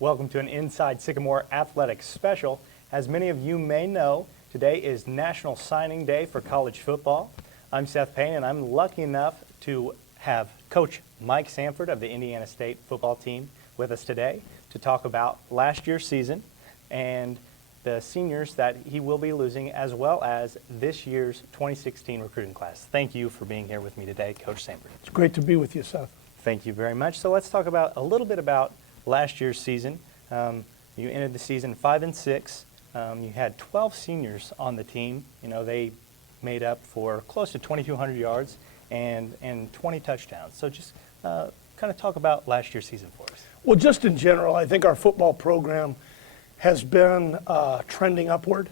Welcome to an Inside Sycamore Athletics special. As many of you may know, today is National Signing Day for college football. I'm Seth Payne, and I'm lucky enough to have Coach Mike Sanford of the Indiana State football team with us today to talk about last year's season and the seniors that he will be losing, as well as this year's 2016 recruiting class. Thank you for being here with me today, Coach Sanford. It's great to be with you, Seth. Thank you very much. So let's talk about a little bit about last year's season. You ended the season 5-6. You had 12 seniors on the team. You know, they made up for close to 2,200 yards and 20 touchdowns. So just kind of talk about last year's season for us. Well, just in general, I think our football program has been trending upward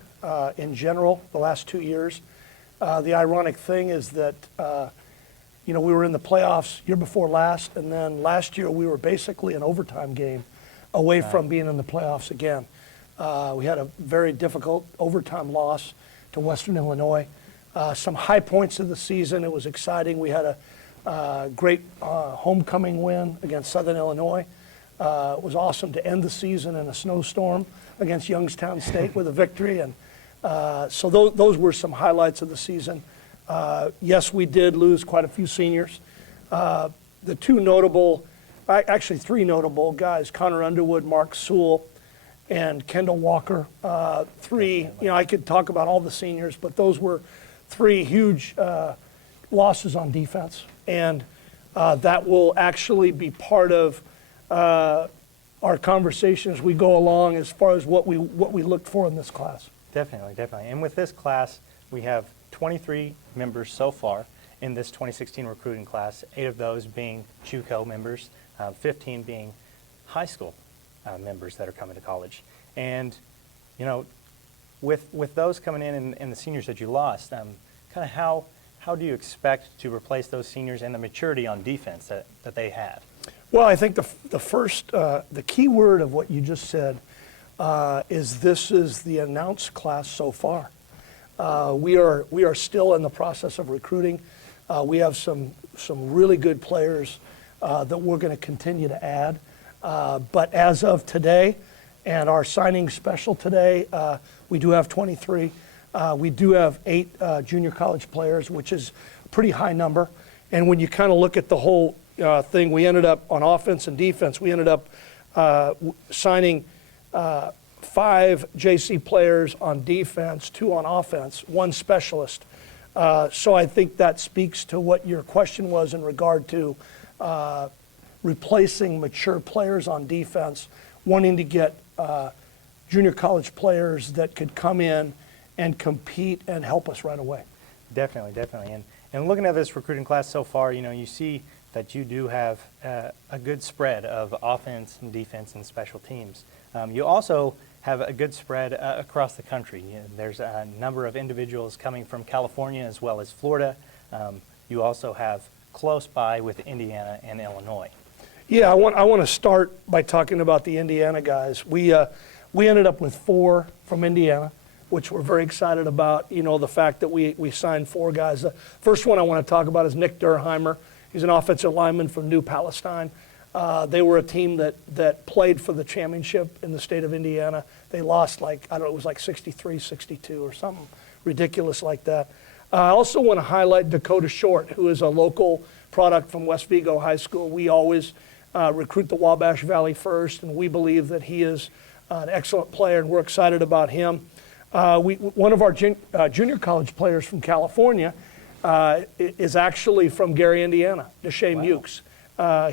in general the last 2 years. The ironic thing is that, we were in the playoffs year before last, and then last year we were basically an overtime game away from being in the playoffs again. We had a very difficult overtime loss to Western Illinois. Some high points of the season. It was exciting. We had a great homecoming win against Southern Illinois. It was awesome to end the season in a snowstorm against Youngstown State with a victory. And so those were some highlights of the season. Yes, we did lose quite a few seniors. The two notable, actually three notable guys, Connor Underwood, Mark Sewell, and Kendall Walker. Three, I could talk about all the seniors, but those were three huge losses on defense. And that will actually be part of our conversation as we go along as far as what we looked for in this class. Definitely. And with this class, we have 23 members so far in this 2016 recruiting class, 8 of those being JUCO members, 15 being high school members that are coming to college. And, with those coming in and the seniors that you lost, kind of how do you expect to replace those seniors and the maturity on defense that they have? Well, I think the key word of what you just said is this is the announced class so far. We are still in the process of recruiting. We have some really good players that we're going to continue to add. But as of today and our signing special today, we do have 23. We do have 8 junior college players, which is a pretty high number. And when you kind of look at the whole thing, we ended up on offense and defense, we ended up signing 5 JC players on defense, 2 on offense, 1 specialist. So I think that speaks to what your question was in regard to replacing mature players on defense, wanting to get junior college players that could come in and compete and help us right away. Definitely. And looking at this recruiting class so far, you see that you do have a good spread of offense and defense and special teams. You also have a good spread across the country. There's a number of individuals coming from California as well as Florida. You also have close by with Indiana and Illinois. Yeah, I want to start by talking about the Indiana guys. We ended up with 4 from Indiana, which we're very excited about. The fact that we signed 4 guys. The first one I want to talk about is Nick Durheimer. He's an offensive lineman from New Palestine. They were a team that played for the championship in the state of Indiana. They lost it was like 63-62 or something ridiculous like that. I also want to highlight Dakota Short, who is a local product from West Vigo High School. We always recruit the Wabash Valley first, and we believe that he is an excellent player, and we're excited about him. One of our junior college players from California is actually from Gary, Indiana, Deshae Mukes.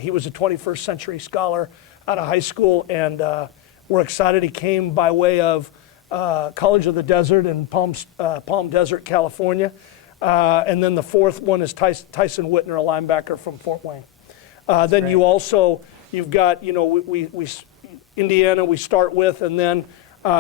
He was a 21st Century Scholar out of high school, and we're excited. He came by way of College of the Desert in Palm Desert, California. And then the fourth one is Tyson Whitner, a linebacker from Fort Wayne. Then you've got, Indiana we start with, and then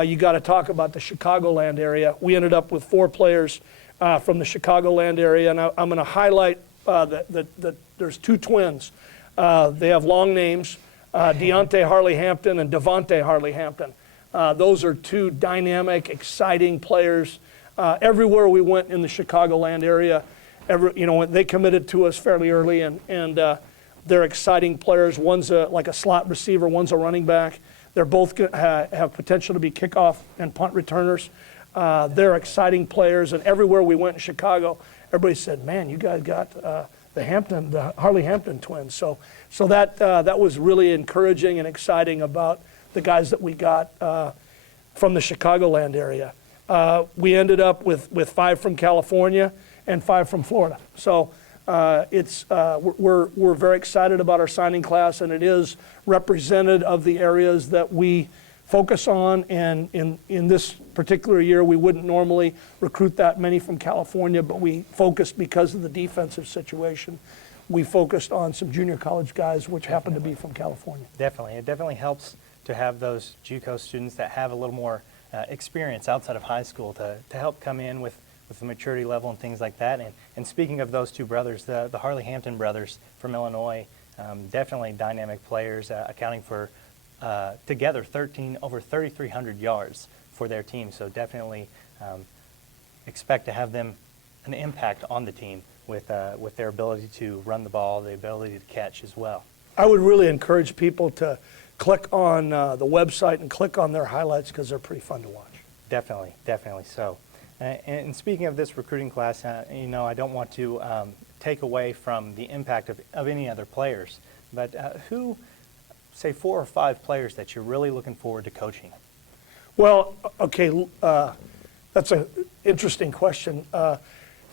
you got to talk about the Chicagoland area. We ended up with 4 players from the Chicagoland area, and I'm going to highlight that there's 2 twins. They have long names, Deontay Harley-Hampton and Devontae Harley-Hampton. Those are 2 dynamic, exciting players. Everywhere we went in the Chicagoland area, they committed to us fairly early, and they're exciting players. One's like a slot receiver, one's a running back. They're both have potential to be kickoff and punt returners. They're exciting players, and everywhere we went in Chicago, everybody said, "Man, you guys got the Harley Hampton twins." So that was really encouraging and exciting about the guys that we got from the Chicagoland area. We ended up with 5 from California and 5 from Florida. So we're very excited about our signing class, and it is representative of the areas that we focus on. And in this particular year, we wouldn't normally recruit that many from California, but we focused because of the defensive situation. We focused on some junior college guys, which happen to be from California. Definitely. It definitely helps to have those JUCO students that have a little more experience outside of high school to help come in with the maturity level and things like that. And speaking of those two brothers, the Harley Hampton brothers from Illinois, definitely dynamic players, accounting for together over 3,300 yards for their team. So definitely expect to have them an impact on the team with their ability to run the ball, the ability to catch as well. I would really encourage people to click on the website and click on their highlights because they're pretty fun to watch. Definitely so. And speaking of this recruiting class, I don't want to take away from the impact of any other players, but who, say 4 or 5 players that you're really looking forward to coaching? Well, okay, that's an interesting question.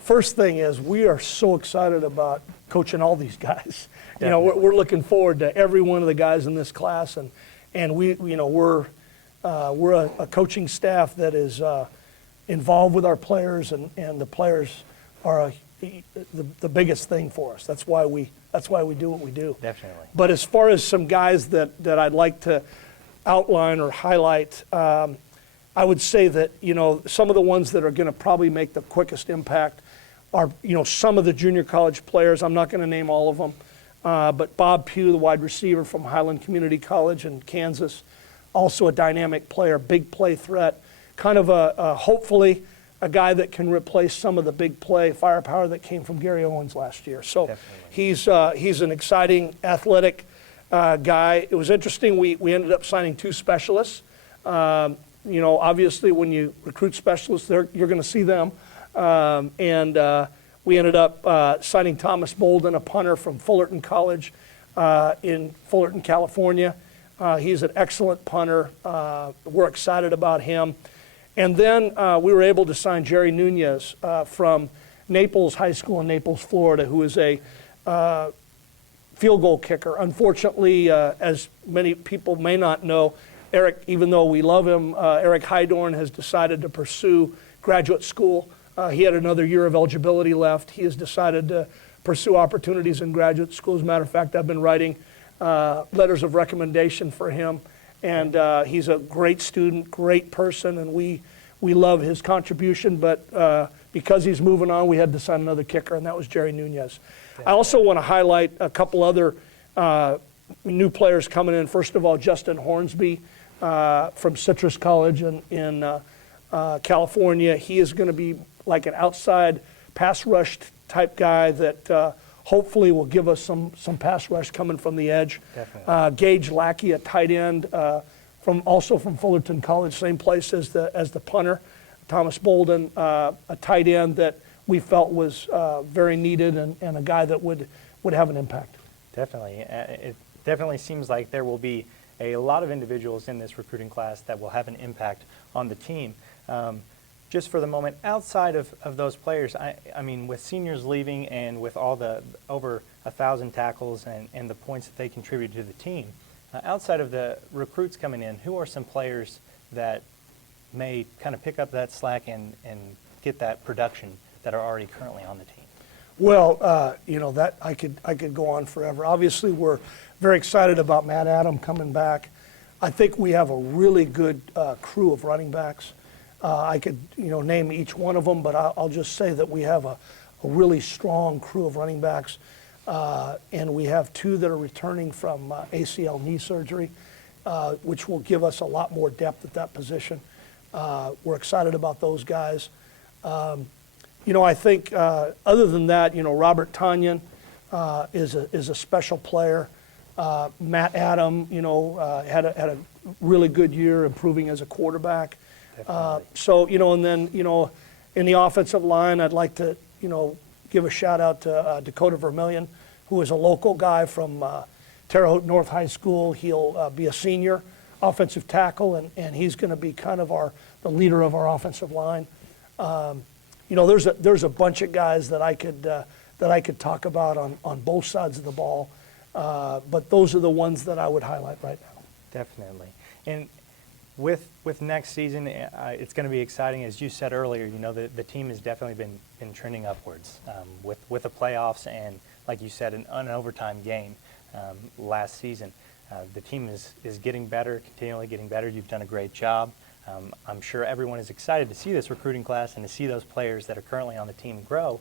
First thing is we are so excited about coaching all these guys. We're looking forward to every one of the guys in this class, and we're a coaching staff that is involved with our players, and the players are the biggest thing for us. That's why we do what we do. Definitely. But as far as some guys that I'd like to outline or highlight, I would say that some of the ones that are going to probably make the quickest impact are some of the junior college players. I'm not going to name all of them, but Bob Pugh, the wide receiver from Highland Community College in Kansas, also a dynamic player, big play threat, kind of hopefully a guy that can replace some of the big play firepower that came from Gary Owens last year. So Definitely. he's an exciting, athletic guy. It was interesting. We ended up signing 2 specialists. Obviously, when you recruit specialists, you're going to see them. And we ended up signing Thomas Bolden, a punter from Fullerton College in Fullerton, California. He's an excellent punter. We're excited about him. And then we were able to sign Jerry Nunez from Naples High School in Naples, Florida, who is a field goal kicker. Unfortunately, as many people may not know, Eric, even though we love him, Eric Hydorn has decided to pursue graduate school. He had another year of eligibility left. He has decided to pursue opportunities in graduate school. As a matter of fact, I've been writing letters of recommendation for him. And he's a great student, great person, and we love his contribution. But because he's moving on, we had to sign another kicker, and that was Jerry Nunez. I also want to highlight a couple other new players coming in. First of all, Justin Hornsby from Citrus College in California. He is going to be like an outside pass rush type guy that hopefully will give us some pass rush coming from the edge. Definitely. Gage Lackey, a tight end also from Fullerton College, same place as the punter. Thomas Bolden, a tight end that we felt was very needed and a guy that would have an impact. Definitely. It definitely seems like there will be a lot of individuals in this recruiting class that will have an impact on the team. Just for the moment, outside of those players, I mean, with seniors leaving and with all the over 1,000 tackles and the points that they contribute to the team, outside of the recruits coming in, who are some players that may kind of pick up that slack and get that production that are already currently on the team? Well, that I could go on forever. Obviously, we're very excited about Matt Adam coming back. I think we have a really good crew of running backs. I could, name each one of them, but I'll just say that we have a really strong crew of running backs, and we have 2 that are returning from ACL knee surgery, which will give us a lot more depth at that position. We're excited about those guys. I think other than that, Robert Tanyan is a special player. Matt Adam, had a really good year, improving as a quarterback. Definitely. So, and then, in the offensive line, I'd like to, give a shout out to Dakota Vermillion, who is a local guy from Terre Haute North High School. He'll be a senior offensive tackle, and he's going to be kind of the leader of our offensive line. There's a bunch of guys that I could talk about on both sides of the ball, but those are the ones that I would highlight right now. Definitely. And with next season, it's going to be exciting. As you said earlier, the team has definitely been trending upwards with the playoffs and, like you said, an overtime game last season. The team is getting better, continually getting better. You've done a great job. I'm sure everyone is excited to see this recruiting class and to see those players that are currently on the team grow.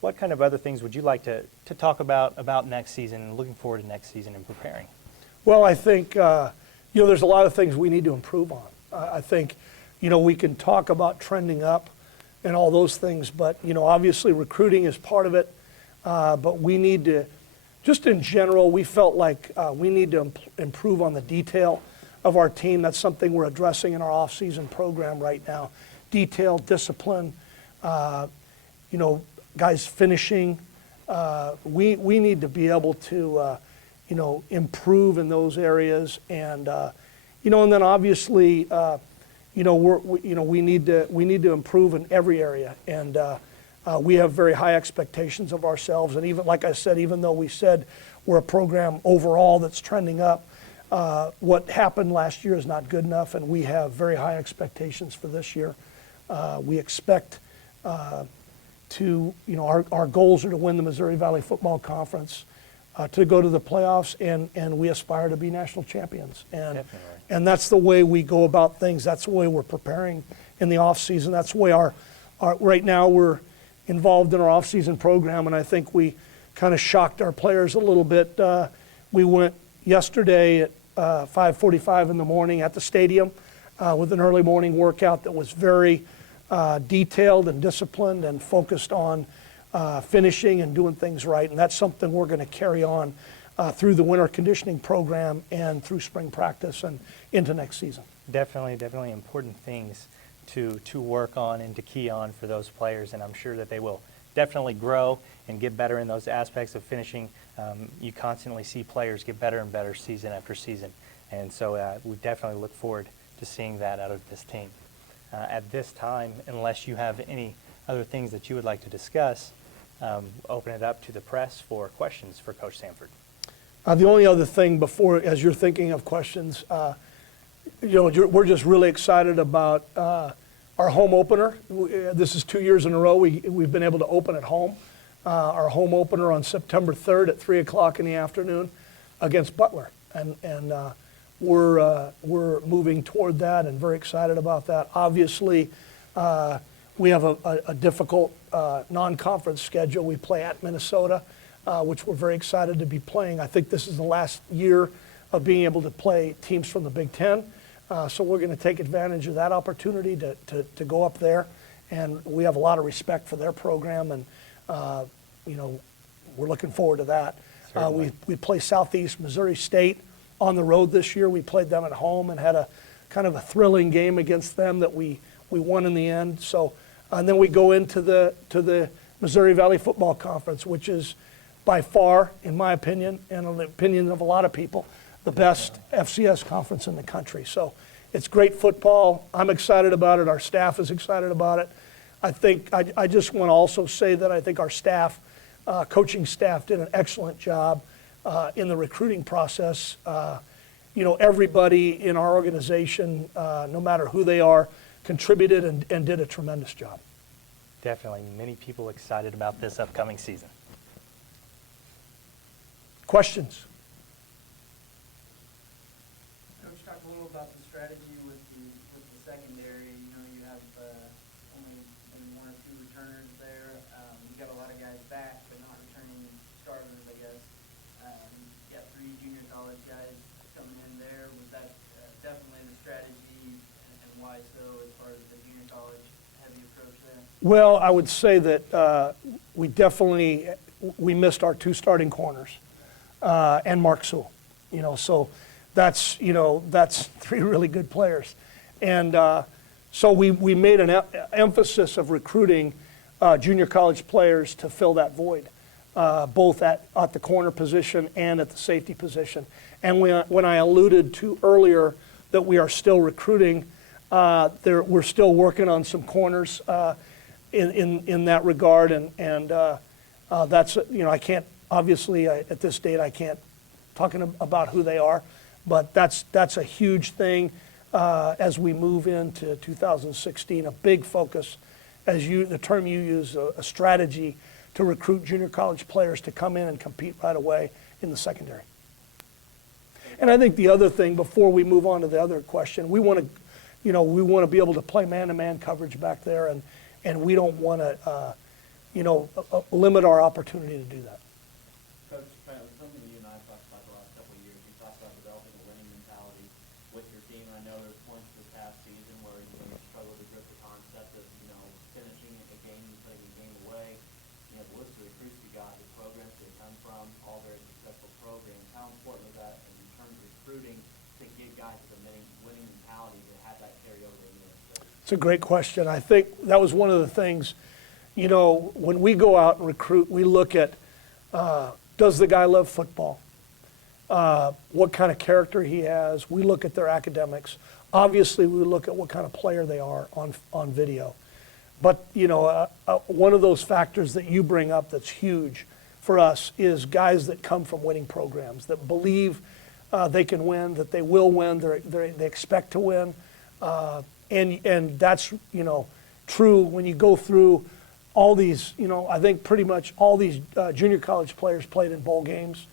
What kind of other things would you like to talk about next season and looking forward to next season and preparing? Well, I think, there's a lot of things we need to improve on. I think, we can talk about trending up and all those things, but, obviously recruiting is part of it. But we need to, just in general, we felt like we need to improve on the detail of our team. That's something we're addressing in our off-season program right now. Detail, discipline, guys finishing. We need to be able to, improve in those areas, and and then obviously, we need to improve in every area, and we have very high expectations of ourselves. And even like I said, even though we said we're a program overall that's trending up, what happened last year is not good enough, and we have very high expectations for this year. We expect to, our goals are to win the Missouri Valley Football Conference, to go to the playoffs, and we aspire to be national champions. And that's the way we go about things. That's the way we're preparing in the off season. That's the way our right now we're involved in our off season program, and I think we kind of shocked our players a little bit. We went yesterday at 5:45 in the morning at the stadium with an early morning workout that was very detailed and disciplined and focused on finishing and doing things right. And that's something we're going to carry on through the winter conditioning program and through spring practice and into next season. Definitely important things to work on and to key on for those players, and I'm sure that they will definitely grow and get better in those aspects of finishing. You constantly see players get better and better season after season, and so we definitely look forward to seeing that out of this team. At this time, unless you have any other things that you would like to discuss, open it up to the press for questions for Coach Sanford. The only other thing before, as you're thinking of questions, we're just really excited about our home opener. This is 2 years in a row we've been able to open at home. Our home opener on September 3rd at 3 o'clock in the afternoon against Butler. And we're moving toward that and very excited about that. Obviously, we have a difficult non-conference schedule. We play at Minnesota, which we're very excited to be playing. I think this is the last year of being able to play teams from the Big Ten. So we're going to take advantage of that opportunity to go up there. And we have a lot of respect for their program, and we're looking forward to that. We play Southeast Missouri State on the road this year. We played them at home and had a kind of a thrilling game against them that we won in the end. So, and then we go into the Missouri Valley Football Conference, which is by far, in my opinion, and in the opinion of a lot of people, the best FCS conference in the country. So it's great football. I'm excited about it. Our staff is excited about it. I think I just want to also say that I think our staff, coaching staff, did an excellent job in the recruiting process. Everybody in our organization, no matter who they are, contributed and did a tremendous job. Definitely many people excited about this upcoming season. Questions? Coach, talk a little about the strategy with the secondary. You have only been one or two returners there. You got a lot of guys back, but not returning starters, I guess. You got 3 junior college guys coming in there. Was that definitely the strategy, and why so, as far as the junior college heavy approach there? Well, I would say that we missed our 2 starting corners. and Mark Sewell. So that's three really good players. And so we made an emphasis of recruiting junior college players to fill that void, both at the corner position and at the safety position. And when I alluded to earlier that we are still recruiting, we're still working on some corners in that regard, and that's, I can't, obviously at this date I can't talking about who they are, but that's a huge thing as we move into 2016, a big focus, the term you use, a strategy to recruit junior college players to come in and compete right away in the secondary. And I think the other thing, before we move on to the other question, we want to be able to play man-to-man coverage back there, and we don't want to, limit our opportunity to do that. Coach, something you and I have talked about the last couple of years, you talked about developing a winning mentality with your team. I know there's points this past season where you struggled to grip the concept of, finishing a game and putting a game away. The list of recruits you got, the programs they come from, all very successful programs. How important is that in terms of recruiting to give guys with a winning mentality to have that carry over to the next? It's a great question. I think that was one of the things, when we go out and recruit, we look at, does the guy love football? What kind of character he has? We look at their academics. Obviously, we look at what kind of player they are on video. But, one of those factors that you bring up that's huge for us is guys that come from winning programs, that believe they can win, that they will win, they expect to win. And that's, true when you go through all these, I think pretty much all these junior college players played in bowl games.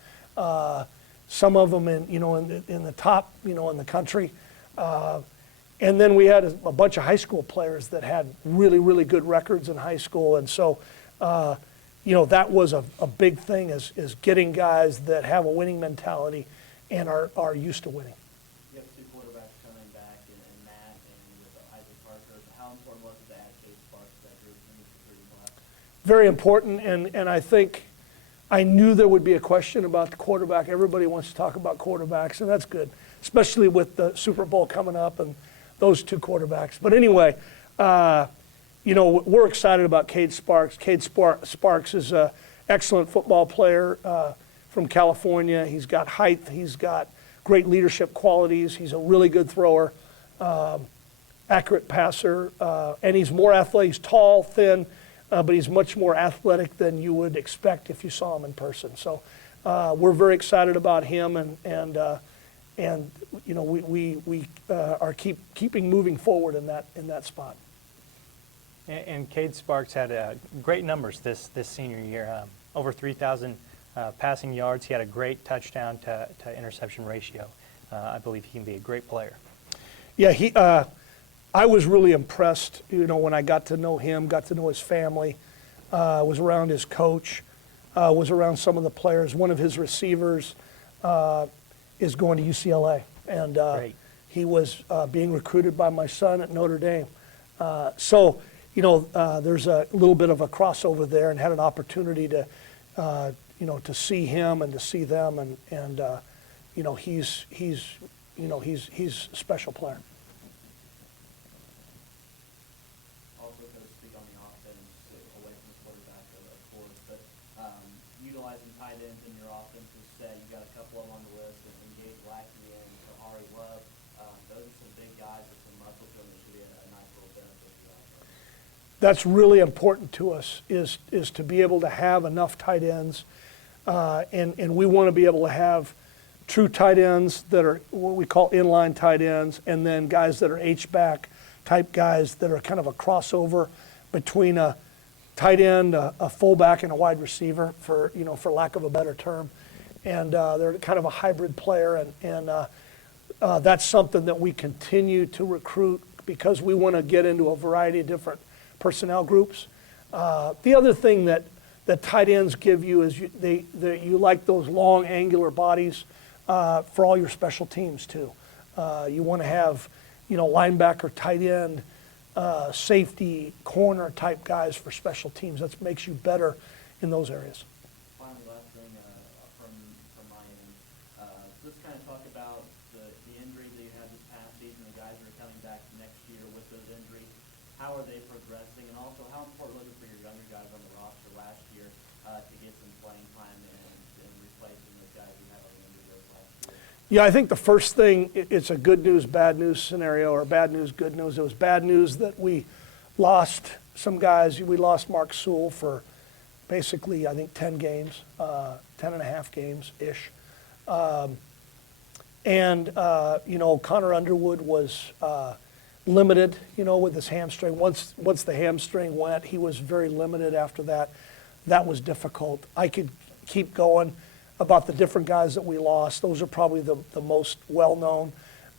Some of them in the top, in the country. And then we had a bunch of high school players that had really, really good records in high school. And so, that was a big thing is getting guys that have a winning mentality and are used to winning. You have two quarterbacks coming back, and Matt and with Isaac Parker. How important was it to add Cade Sparks to that group in this recruiting class? Very important, and I think I knew there would be a question about the quarterback. Everybody wants to talk about quarterbacks, and that's good, especially with the Super Bowl coming up and those two quarterbacks. But anyway, we're excited about Cade Sparks. Cade Sparks is an excellent football player from California. He's got height. He's got great leadership qualities. He's a really good thrower, accurate passer, and he's more athletic. He's tall, thin, but he's much more athletic than you would expect if you saw him in person. So we're very excited about him, and we are keeping moving forward in that spot. And Cade Sparks had great numbers this senior year, over 3,000 passing yards. He had a great touchdown to interception ratio. I believe he can be a great player. Yeah, I was really impressed, when I got to know him, got to know his family, was around his coach, was around some of the players. One of his receivers is going to UCLA, and he was being recruited by my son at Notre Dame. So, there's a little bit of a crossover there, and had an opportunity to, to see him and to see them, and he's a special player. Also, to speak on the offense, away from the quarterback, of course, but utilizing tight ends in your offensive set, you've got a couple of them on the list, and Gabe Lackey and Kahari Love. Those are some big guys with some muscle to them that should be a nice little benefit to that. That's really important to us, is to be able to have enough tight ends, and we want to be able to have true tight ends that are what we call inline tight ends, and then guys that are H-back type guys that are kind of a crossover between a tight end, a fullback, and a wide receiver, for lack of a better term. And they're kind of a hybrid player, and that's something that we continue to recruit because we want to get into a variety of different personnel groups. The other thing that tight ends give you is you like those long angular bodies for all your special teams too. You want to have linebacker, tight end, safety, corner type guys for special teams. That makes you better in those areas. Finally, last thing from my about the injuries that you had this past season, the guys that are coming back next year with those injuries? How are they progressing? And also, how important was it for your younger guys on the roster last year to get some playing time and replacing those guys who had on the injury list last year? Yeah, I think the first thing, it's a good news, bad news scenario, or bad news, good news. It was bad news that we lost some guys. We lost Mark Sewell for basically, I think, 10 games, 10 and a half games-ish. Connor Underwood was limited, with his hamstring. Once the hamstring went, he was very limited after that. That was difficult. I could keep going about the different guys that we lost. Those are probably the most well-known.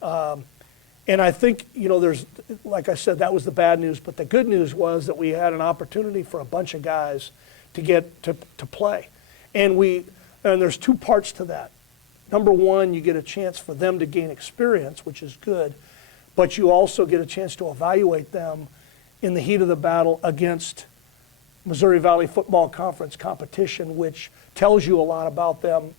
And I think, there's, like I said, that was the bad news. But the good news was that we had an opportunity for a bunch of guys to get to play. And there's two parts to that. Number one, you get a chance for them to gain experience, which is good. But you also get a chance to evaluate them in the heat of the battle against Missouri Valley Football Conference competition, which tells you a lot about them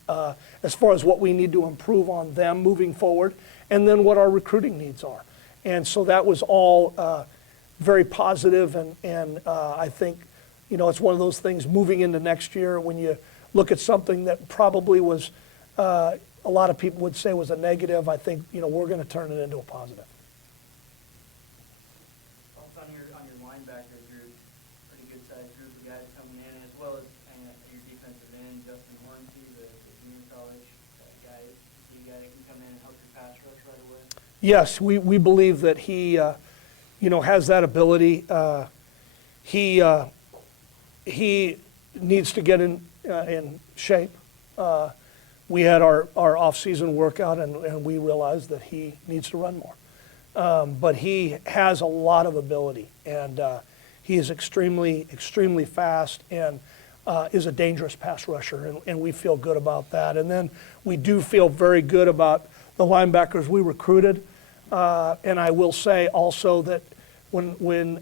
as far as what we need to improve on them moving forward, and then what our recruiting needs are. And so that was all very positive, and I think, it's one of those things moving into next year when you look at something that probably was, a lot of people would say was a negative. I think, we're going to turn it into a positive. Also on your linebackers, you're a pretty good sized group of guys coming in, as well as your defensive end, Justin Hornsey, the junior college guy. So you guys can come in and help your pass rush right away. Yes, we believe that he, has that ability. He needs to get in shape. We had our off-season workout, and we realized that he needs to run more. But he has a lot of ability, and he is extremely, extremely fast and is a dangerous pass rusher, and we feel good about that. And then we do feel very good about the linebackers we recruited. And I will say also that when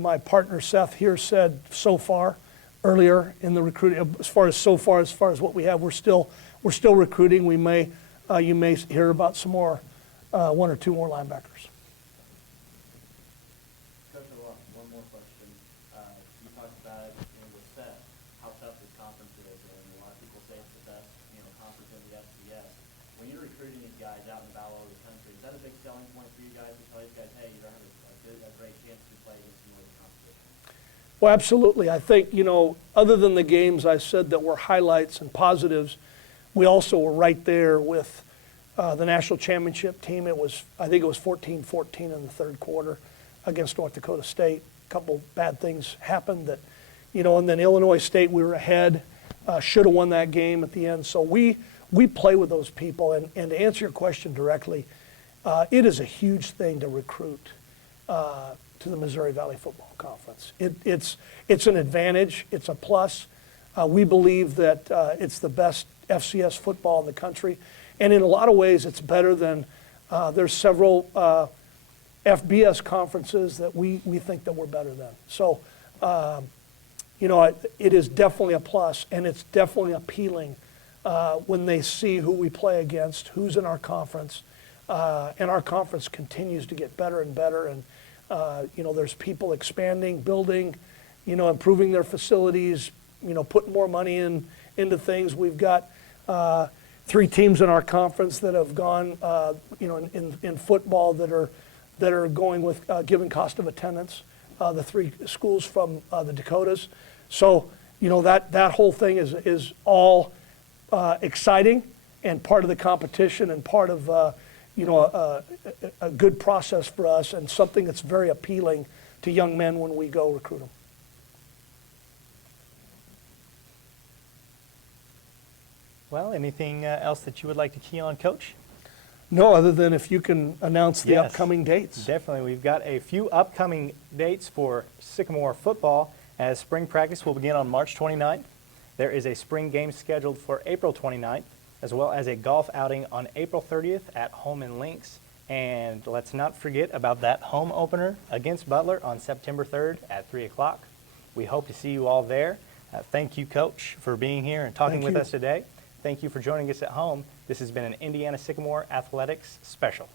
my partner Seth here said so far earlier in the recruiting, as far as what we have, we're still recruiting. We may you may hear about some more, one or two more linebackers. Coach, one more question. You talked about it with Seth, how tough this conference is, and a lot of people say it's the best, conference in the FCS. When you're recruiting these guys out in the battle of the country, is that a big selling point for you guys to tell these guys, hey, you're having a great chance to play against some of the competition? Well, absolutely. I think, other than the games I said that were highlights and positives, we also were right there with the national championship team. I think it was 14-14 in the third quarter against North Dakota State. A couple bad things happened that, and then Illinois State, we were ahead, should have won that game at the end. So we play with those people. And to answer your question directly, it is a huge thing to recruit to the Missouri Valley Football Conference. It's an advantage. It's a plus. We believe that it's the best FCS football in the country. And in a lot of ways, it's better than, there's several FBS conferences that we think that we're better than. So, it is definitely a plus, and it's definitely appealing when they see who we play against, who's in our conference. And our conference continues to get better and better. And, there's people expanding, building, improving their facilities, putting more money into things. We've got 3 teams in our conference that have gone, in football that are going with given cost of attendance. The 3 schools from the Dakotas. So, that whole thing is all exciting and part of the competition and part of a good process for us and something that's very appealing to young men when we go recruit them. Well, anything else that you would like to key on, Coach? No, other than if you can announce the Yes, upcoming dates. Definitely. We've got a few upcoming dates for Sycamore football, as spring practice will begin on March 29th. There is a spring game scheduled for April 29th, as well as a golf outing on April 30th at Holman Links. And let's not forget about that home opener against Butler on September 3rd at 3 o'clock. We hope to see you all there. Thank you, Coach, for being here and talking Thank with you. us today. Thank you for joining us at home. This has been an Indiana Sycamore Athletics Special.